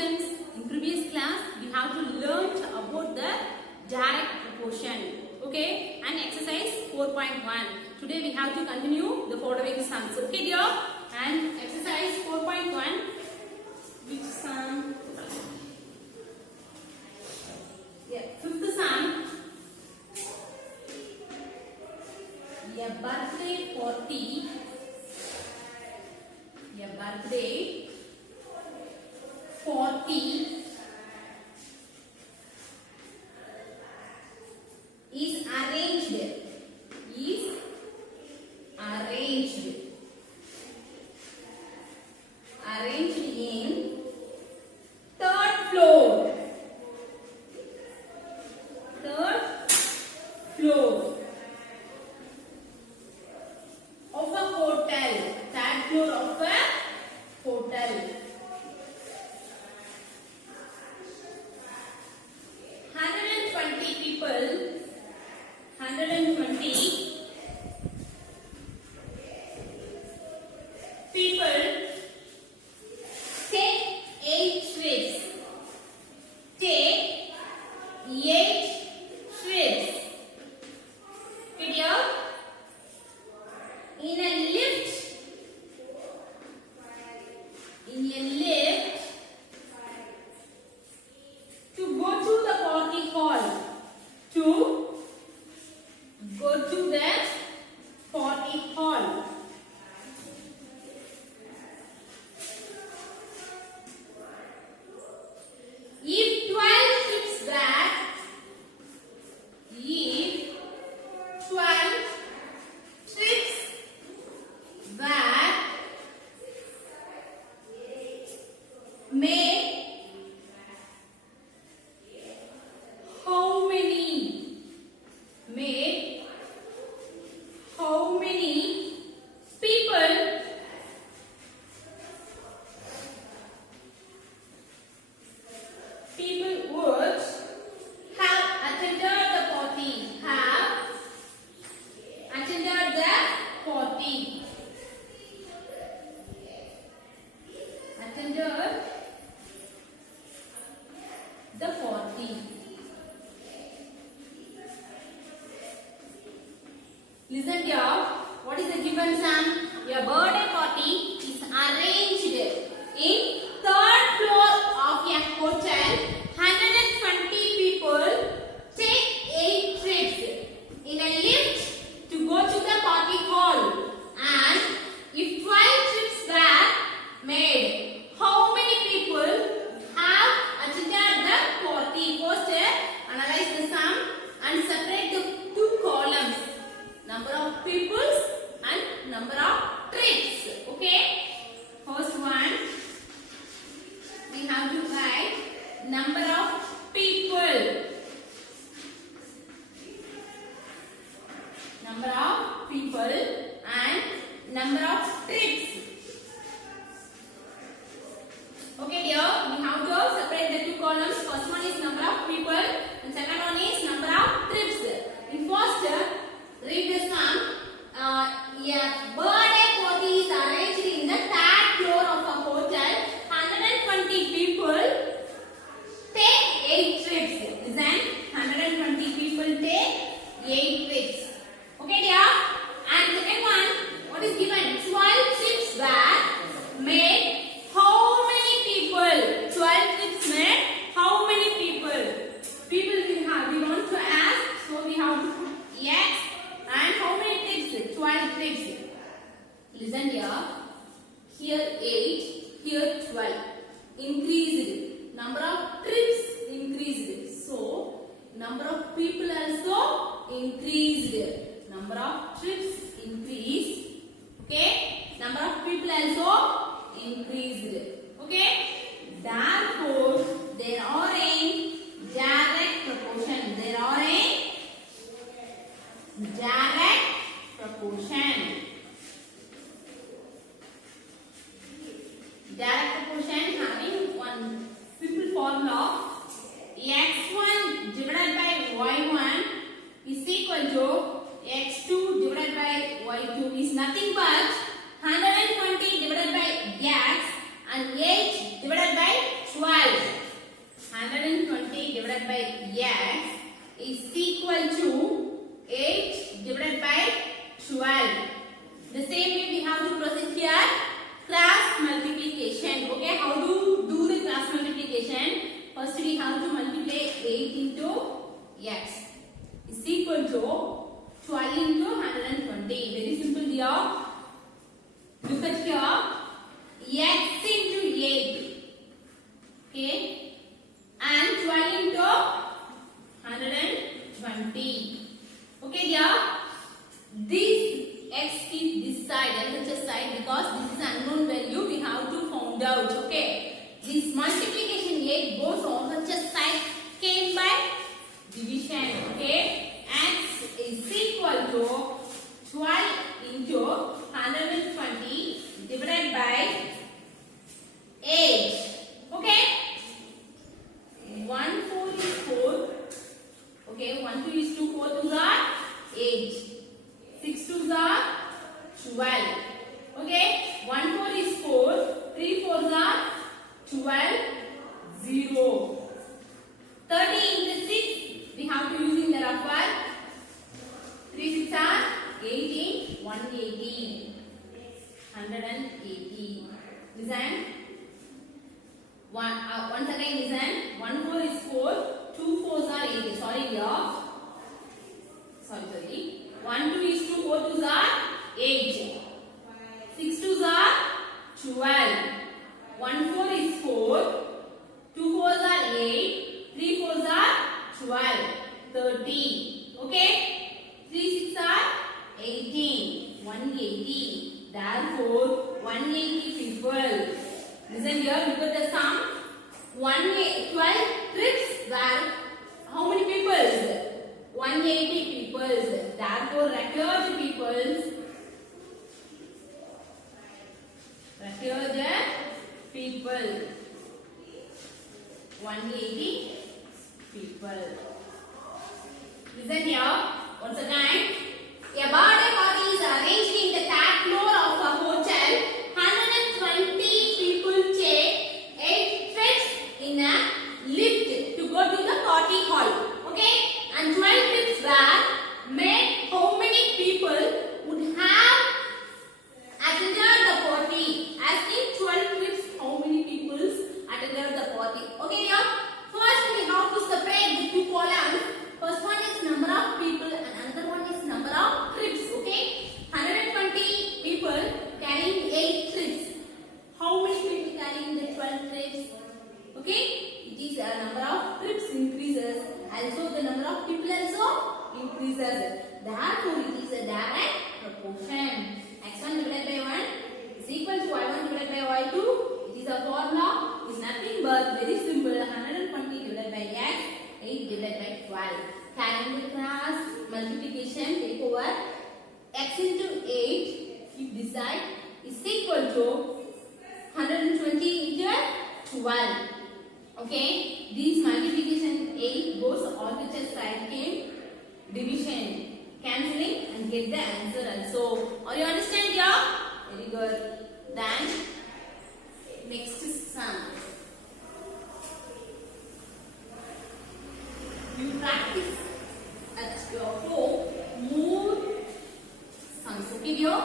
students, in previous class we have to learn about the direct proportion, okay, and exercise 4.1. Today we have to continue the following sums, okay dear, and exercise 4.1, which sum? Yeah, fifth sum. A birthday party is arranged in third floor of a hotel. Third floor of a hotel. 120 people take 8 trips. Video in a lift to go to the party hall. If 12 trips were made, how many people would have attended the party? Listen here. What is the given sum? Your birthday party is arranged in third floor of a hotel. 120 people take 8 trips in a lift to go to the party hall. And if 12 trips were made, how many people have attended the party? First, analyze the sum and separate the two columns. Number of peoples and number of trips. Okay. First one, we have to write number of people. And number of trips. Okay dear, we have to separate the two columns. First one is number of people and second one is number of trips. In first, read the sum. A birthday party is arranged in the third floor of a hotel. 120 people take 8 trips. Listen, 120 people take 8 trips. Okay dear? And second one, what is given? 12 trips were made. How many people? 12 trips made. How many people? People we want to ask, so we have to put yes. And how many trips? 12 trips. Listen here. Here 8, here 12. Increased. Number of trips increased. So, number of people also increased. Number of trips increased. Okay? Number of people also increased. Okay? Therefore, there are in direct proportion. Direct proportion having one simple formula. X1 divided by Y1 is equal to X2 divided by Y2 is nothing but 120 divided by X and 8 divided by 12. 120 divided by x is equal to 8 divided by 12. The same way we have to proceed here. Cross multiplication. Okay, how to do the cross multiplication? First we have to multiply 8 into x is equal to 12 into 120. Very simple dear. Look at here. X into 8. Okay. And 12 into 120. Okay dear. This x is this side and such a side because this is unknown value we have to find out. Okay. This multiplication 8 goes on such a side came by division. Okay. X is equal to 12 into 120 divided by 8. Okay. 1 4 is 4. Okay. 1 2 is 2. 4 2s are 8. 6 2s are 12. Okay. 1 4 is 4. 3 4s are 12. 0. 30 into 6. We have to use in the rougher. 3 6 are 18. 180. 180. Listen. Once again listen. 1 4 is 4. 2 4s are 8. Sorry dear. Sorry. 1 2 is 2. 4 2s are 8. 6 2s are 12. 1 4 is 4. 2 4s are 8. 3 4s are 12. 30. Okay. 3 6 are 18. 180. Therefore 180 people. Listen here. Look at the sum. 12 trips were how many people? 180 people. Therefore record peoples. Record people. 180 people. Listen here. Once again. A birthday party is arranged in the third floor of a hotel. 120 people take 8 trips in a lift to go to the party hall. Okay? And 12 trips were made. How many people would have attended the party? Asking 12 trips, how many people attended the party? Okay, yeah. First we have to separate the two columns. First one is number of people and another one is number of trips. Okay, 120 people carrying 8 trips. How many people carrying the 12 trips? Okay, it is a number of trips increases. Also the number of people also increases. Therefore it is a direct proportion. X1 divided by 1 is equal to Y1 divided by Y2. It is a formula. It is nothing but very simple. 120 divided by X. 8 divided by 12. Carrying the cross multiplication, take over x into 8, keep this side, is equal to 120 into 12. Okay, this multiplication 8 goes opposite side came division, cancelling and get the answer also. Are you understand here? Very good. Then next sum. You practice at your home more sums. Okay, dear?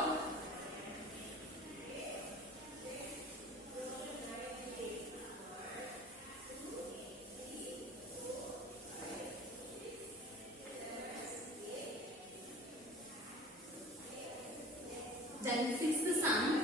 Then sixth sum.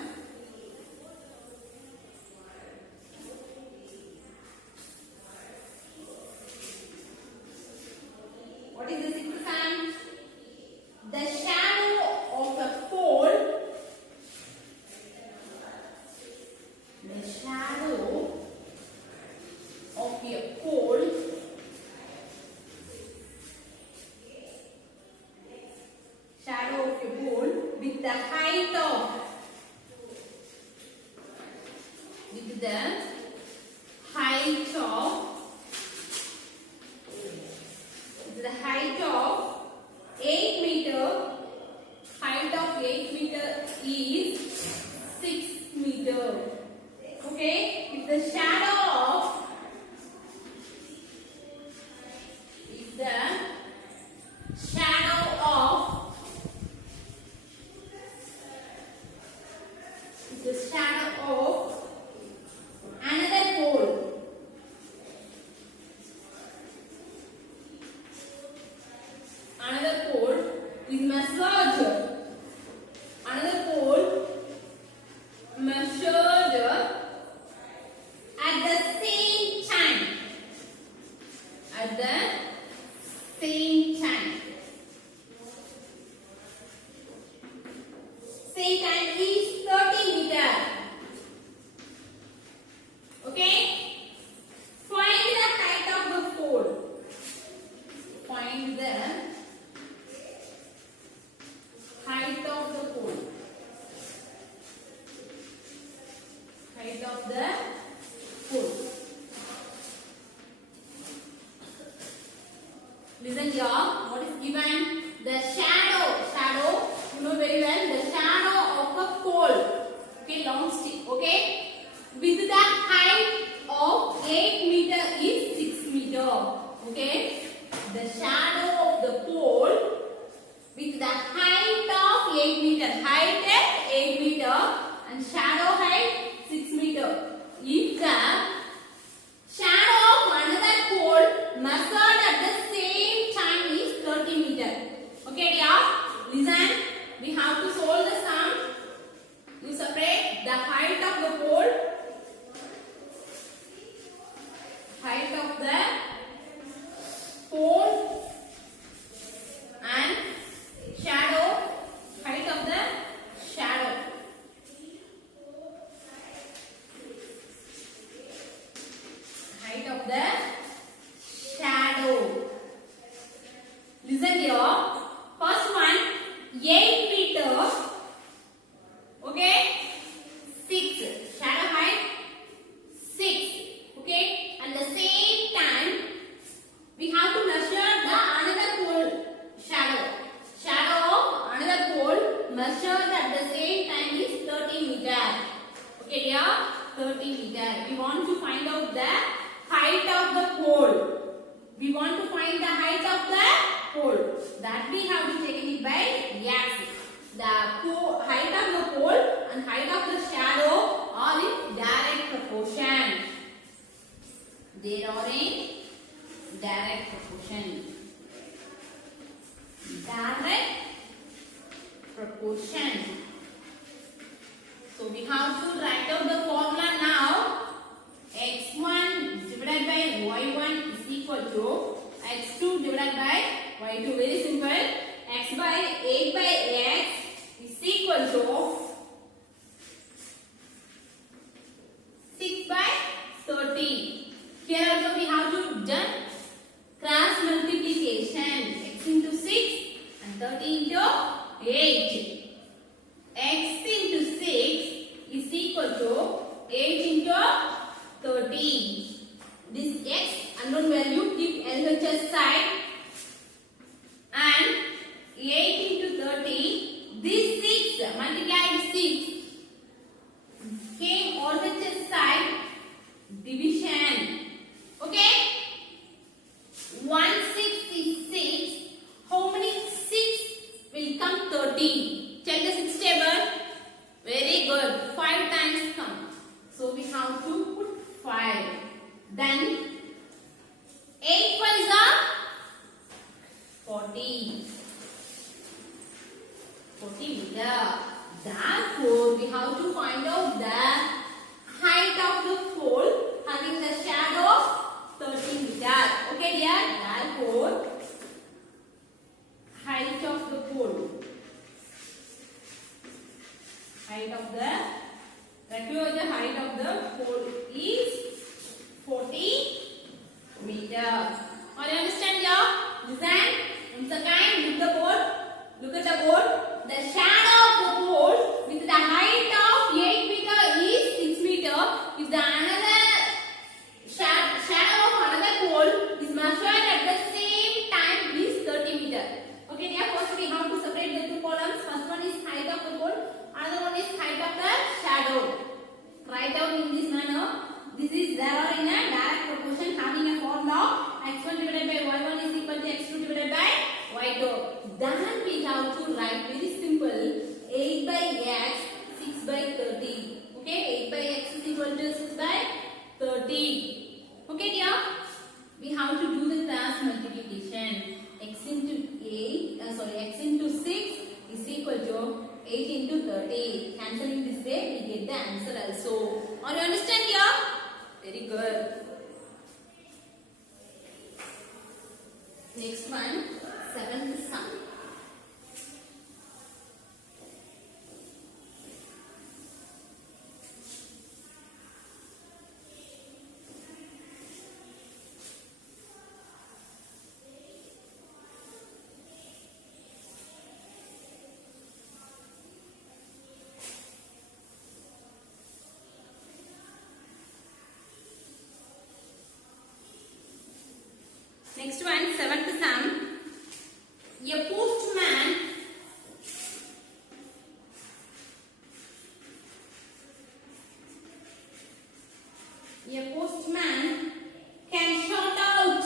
height of the pole and shadow, height of the shadow. Height of the shadow. Listen here. First one, 8 meter. Okay. 6. Shadow height 6. Okay. And the same time, we have to measure the another pole shadow. Shadow of another pole measured at the same time is 30 meter. Okay, dear. 30 meter. We want to find out the height of the pole. We want to find the height of the pole. That we have to take it by axis. The height of the pole and height of the shadow are in direct proportion. They are in direct proportion. Direct proportion. So we have to write out the formula now. x1 divided by y1 is equal to x2 divided by y2. Very simple. X by 8 by x is equal to 6 by 30. Here also we have to do cross multiplication. X into 6 and 30 into 8. X into 6 is equal to 8 into 30. This x unknown value keep LHS side and 8 into 30. This 6 multiplied 6 came RHS side division. Okay. 1 6 is 6. How many 6 will come 30? Check the 6 table. Very good. 5 times come. So we have to put 5. Then 8 5 is 40. 40 meter. Therefore, we have to find out the height of the pole having the shadow of 30 meter. Okay, dear. Therefore, height of the pole. Height of the height of the pole is 40 meter. Are you understand here? Listen. Once again, look the board. Look at the board. The shadow of the pole with the height of 8 meter is 6 meter. If the another shadow of another pole is measured at the same time is 30 meter. Okay, dear. First we have to separate the two columns. First one is height of the pole. Another one is height of the shadow. Write down in this manner. This is there are in a direct proportion having a formula x1 divided by y1 is equal to x2 divided by y2. Then we have to write very simple 8 by x 6 by 30. Okay, 8 by x is equal to 6 by 30. Okay, dear. We have to do the cross multiplication. X into 6 is equal to 8 into 30. Cancelling this way, we get the answer also. Are you understand here? Very good. Next one, 7th sum. Next one, 7th sum. A postman can shout out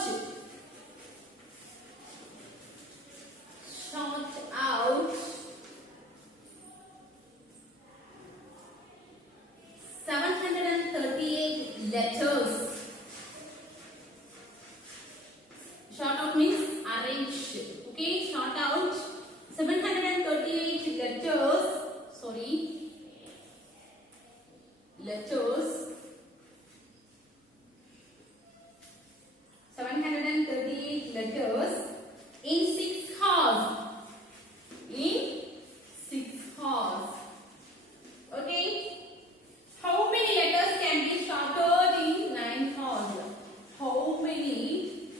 738 letters. Short out means arrange. Okay, short out 738 letters. Letters letters in 6 hours. In 6 hours. Okay. How many letters can be shorted in 9 hours? How many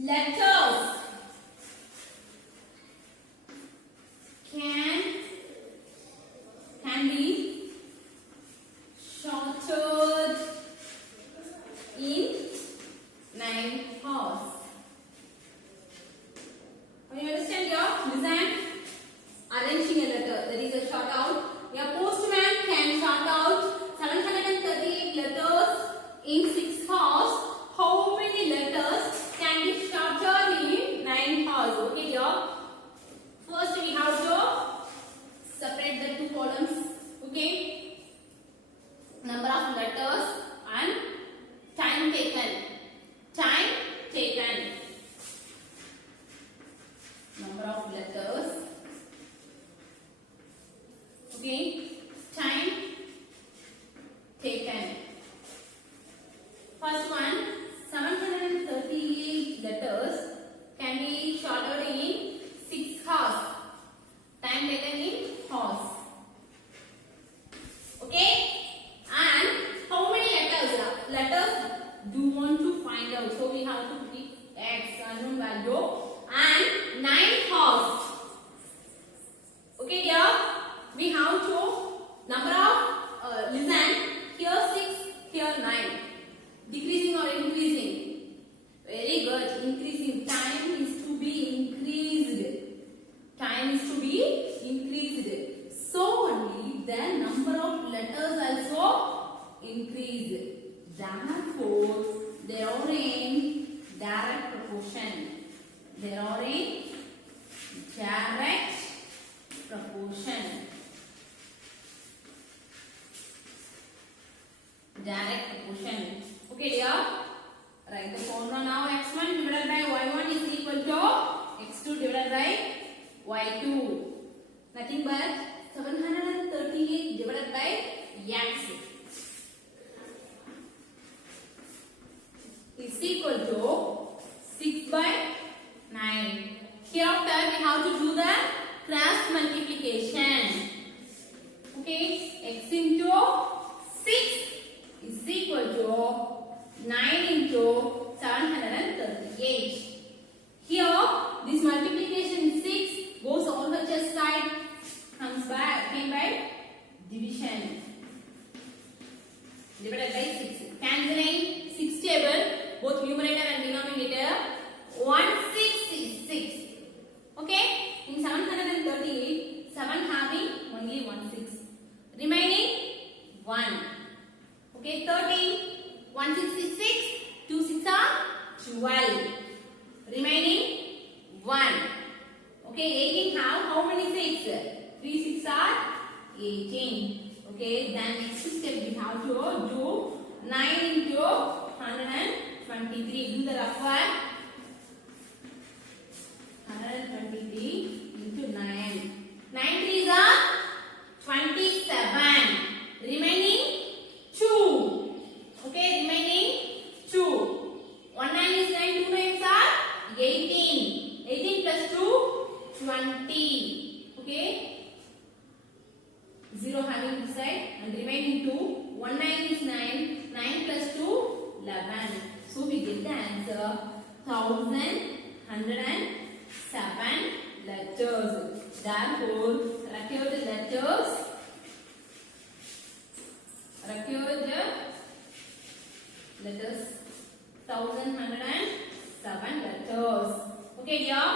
letters can be shorted in 9 hours? Can you understand here? Listen. Arranging a letter, that is a short out. A postman can short out 738 letters in 6 hours. How many letters can be shorted in 9 hours? Okay, dear. First we have to separate the two columns. Okay. Number of letters and time taken. Time taken. Number of letters. Okay. Time taken. First one, 738 letters can be shorted in 6 hours. Time taken in hours. Okay? And how many letters? Letters do want to find out. So we have to pick X unknown value and 9 hours. Okay, dear? We have to number of listen, here 6, here 9. Decreasing or increasing? Very good. Increasing. Time is to be increased. Time is to be increased. So only the number of letters also increase. Therefore, they are in direct proportion. They are in direct proportion. Direct proportion. Okay, dear. Write the formula now. X1 divided by Y1 is equal to X2 divided by Y2. Nothing but 738 divided by X is equal to 6 by 9. Hereafter we have to do the cross multiplication. Okay, X into 6 is equal to 9 into 738. Here, this multiplication 6 goes on the just side, comes back, came by division. Divided by 6. Cancelling 6 table, both numerator and denominator. 1 6 is 6. Okay, in 738, 7 having only 1 6. Remaining 1. Okay, 13, 166, 2 6 are 12. Remaining 1. Okay, 18 have how many 6? 3 6 are 18. Okay, then next step we have to do 9 into 123. Do the rough one. 123 into 9. 9 3s are 27. Remaining 2. Okay, remaining 2. 1 9 is 9, 2 9s are 18. 18 plus 2, 20. Okay. 0 having this side and remaining 2. 1 9 is 9. 9 plus 2, 11. So we get the answer 1107 letters. Therefore, record the letters. Record the letters 1107 letters. Okay, dear.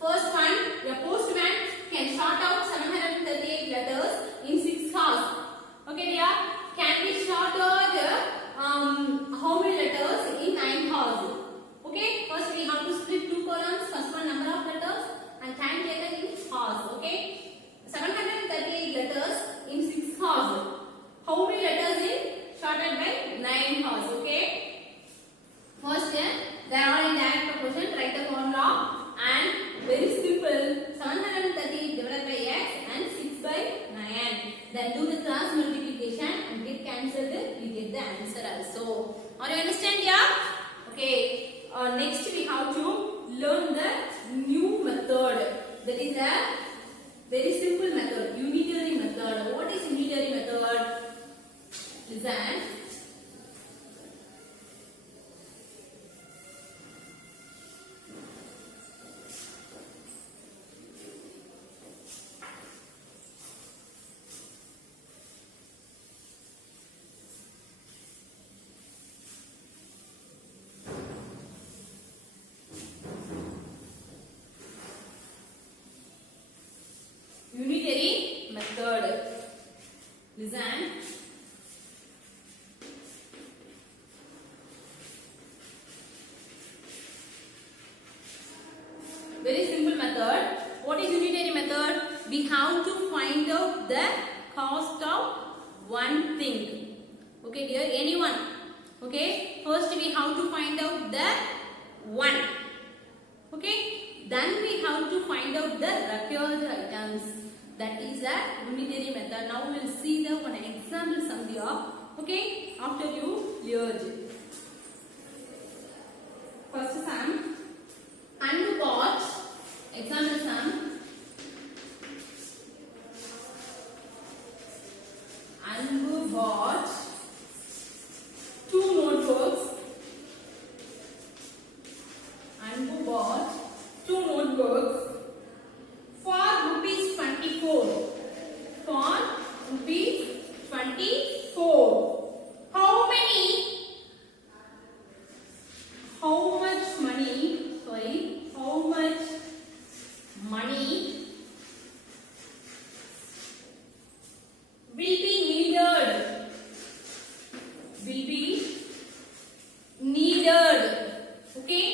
First one, a postman can short out 738 letters in 6 hours. Okay, dear. Can be shorted how many letters in 9 hours? Okay, first we have to split two columns. First one, number of letters and time taken in hours. Okay, 738 letters in 6 hours. How many letters in shorted by 9 hours? Okay, first they are all in direct proportion. Write the formula and very simple. 738 divided by x and 6 by 9. Then do the cross multiplication and get cancelled answer also. Are you understand, yeah? Okay. Next we have to learn the new method. That is a very simple method, unitary method. What is unitary method? Listen. Unitary method. Listen. Very simple method. What is unitary method? We have to find out the cost of one thing. Okay, dear, anyone. Okay, first we have to find out the one. Okay, then we have to find out the required items. That is a unitary method. Now we will see the one example sum here. Okay, after you learn. First sum. And bought. Example sum. And bought 2 notebooks. And bought 2 notebooks for rupees 24. For rupees 24. How many? How much money? Sorry. How much money will be needed? Will be needed. Okay.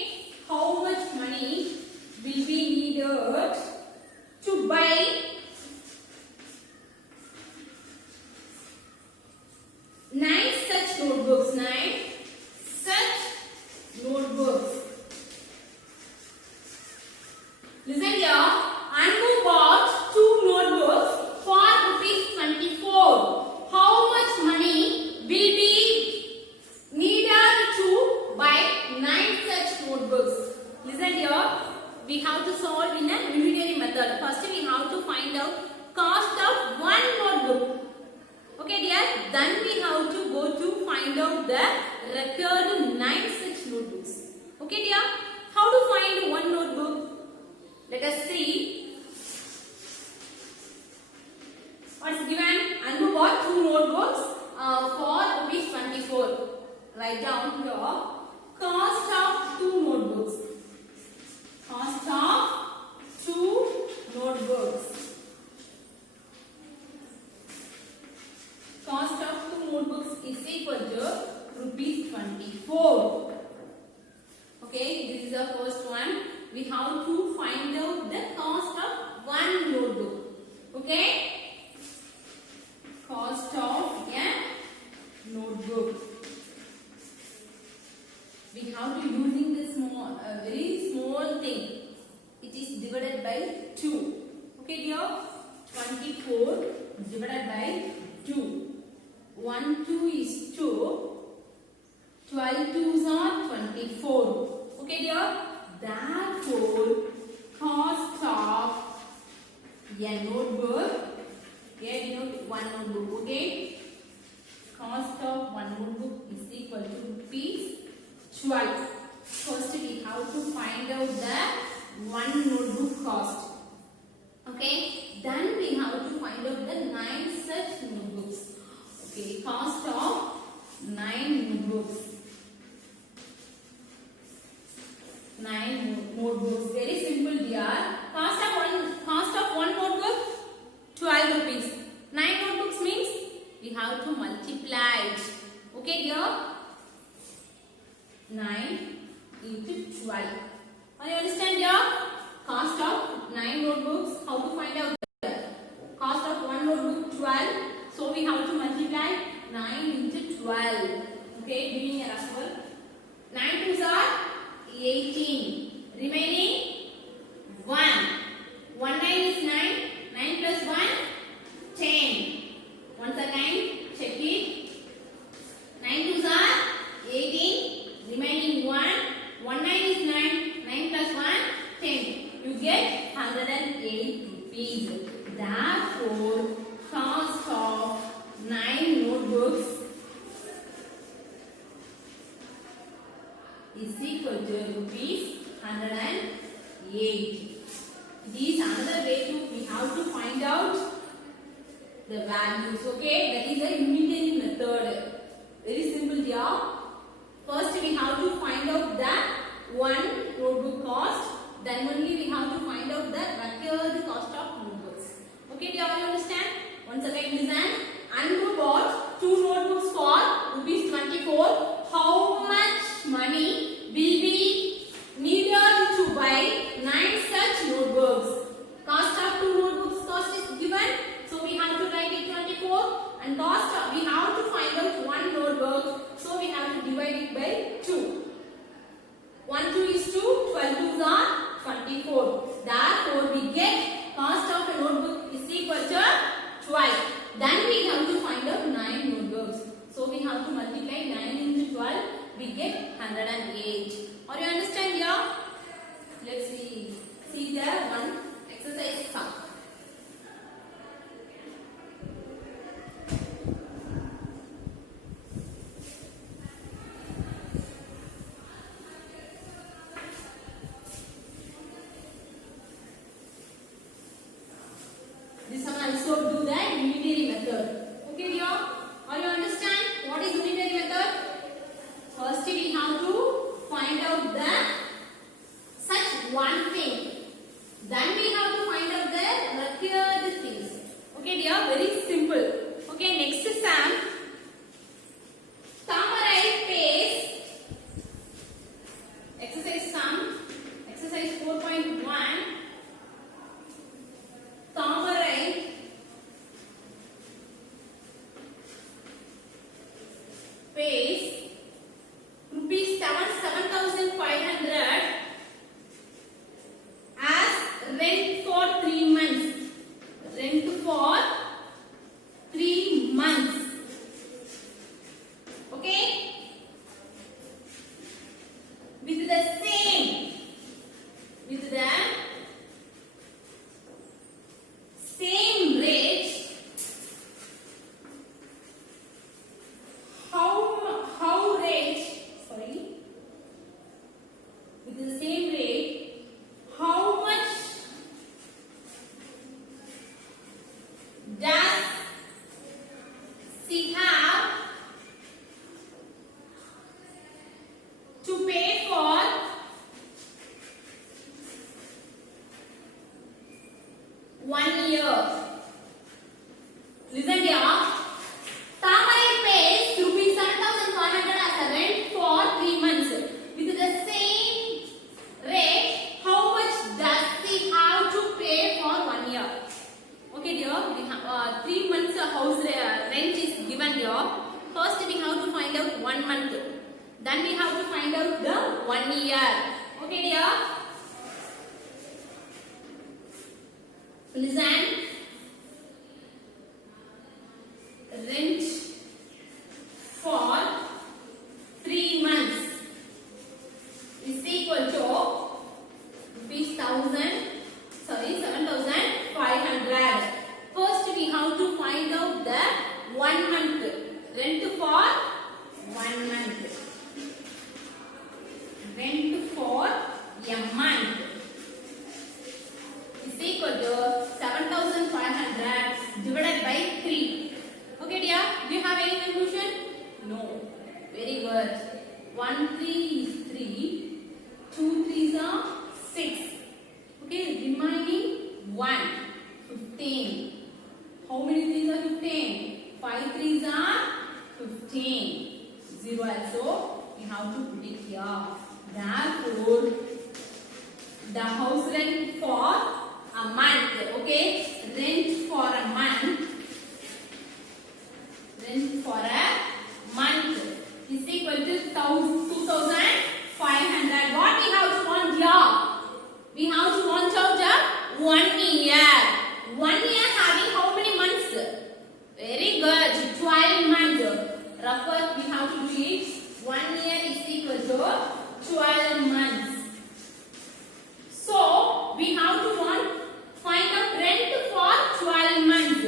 How much money will be needed to buy 9 such notebooks? 9 such notebooks. Listen here. Anu bought 2 notebooks for rupees 24. How much money will be needed to buy 9 such notebooks? Listen here. We have to solve in a unitary method. First we have to find out cost of one notebook. Okay, dear. Then we have to go to find out the required 9 such notebooks. Okay, dear. How to find one notebook? Let us see. What's given? Anu bought 2 notebooks for rupees 24. Write down here. Cost of 2 notebooks. Cost of 2 notebooks. Cost of 2 notebooks is equal to rupees 24. Okay, this is the first one. We have to find out the cost of one notebook. Okay? Cost of a notebook. We have to using this small, very small thing. It is divided by 2. Okay, dear? 24 divided by 2. 1 2 is 2. 12 2s are 24. Okay, dear? Therefore, cost of a notebook, here denote one notebook, okay? Cost of one notebook is equal to rupees 12. First we have to find out the one notebook cost. Okay? Then we have to find out the 9 such notebooks. Okay, cost of 9 notebooks. 9 notebooks. Very simple, dear. Cost of one notebook 12 rupees. 9 notebooks means we have to multiply it. Okay, dear? 9 into 12. Are you understand, dear? Cost of 9 notebooks. How to find out? Cost of one notebook 12. So we have to multiply 9 into 12. Okay, giving a answer. 9 2s are 18. Remaining 1. 1 9 is 9. 9 plus 1 10. Once again check it. 9 2s is equal to rupees 108. This is another way to we have to find out the values. Okay, that is a unitary method. Very simple dear. First we have to find out the one notebook cost. Then only we have to find out the required cost of notebooks. Okay, dear, you understand? Once again listen. Anu bought 2 notebooks for rupees 24. How much money will be needed to buy 9 such notebooks? Cost of 2 notebooks cost is given. So we have to write it 24. And cost of, we have to find out 1 notebook. So we have to divide it by 2. 1 2 is 2. 12 2s are 24. Therefore we get cost of a notebook is equal to 12. Then we have to find out 9 notebooks. So we have to multiply 9 into 12. We get 108. Are you understand here? Let's see the one exercise sum. This one also do the unitary method. Okay, dear? Are you understand what is unitary method? First we have to find out the such one thing. Then we have to find out the required things. Okay, dear? Very simple. Okay, next sum. Tamarai pays exercise sum. Exercise 4.1. Tamarai pays rupees 7,500 as rent for 3 months. Rent for 3 months. Okay? With the same rate, with the same rate, how much does she have to pay for 1 year? Listen here. Tamarai pays rupees 7,500 as a rent for 3 months. With the same rate, how much does she have to pay for 1 year? Okay, dear. We have 3 months house rent is given here. First, we have to find out 1 month. Then we have to find out the 1 year. Okay, dear. Listen. Rent for 3 months is equal to rupees 7,500. First we have to find out the 1 month. Rent for 1 month. Rent for a month is equal to 7,500 divided by 3. Okay, dear. Do you have any conclusion? No. Very good. 1 3 is 3. 2 3s are 6. Okay, remaining 1. 15. How many 3s are 15? 5 3s are 15. 0 also we have to put it here. Therefore, the house rent for a month. Okay, rent for a month. Rent for a month is equal to 2,500. What we have to want here? We have to want out the 1 year. 1 year having how many months? Very good. 12 months. Roughly we have to do it. 1 year is equal to 12 months. So we have to find out rent for 12 months.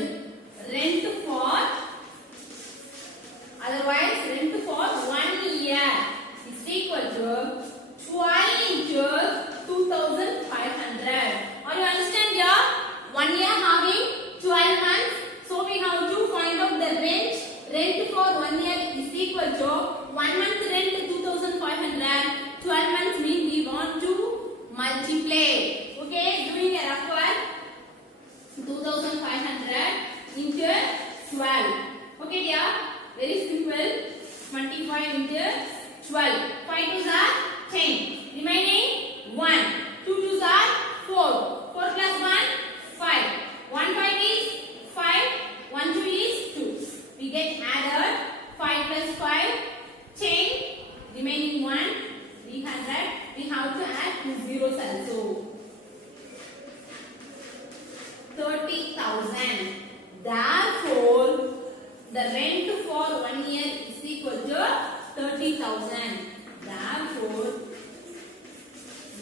into 12. Okay dear, very simple. 25 into 12. 5 twos are 10. Remaining 1. 2 twos are 4. 4 plus 1, 5. 1 5 is 5. 1 2 is 2. We get added 5 plus 5, 10. Remaining 1, 300. We have to add 2 zeros also. 30,000. Therefore, the rent for 1 year is equal to 30,000. Therefore,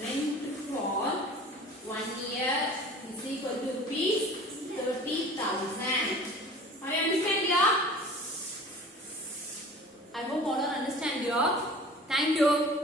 rent for 1 year is equal to rupees 30,000. Are you understand here? I hope all are understand here. Thank you.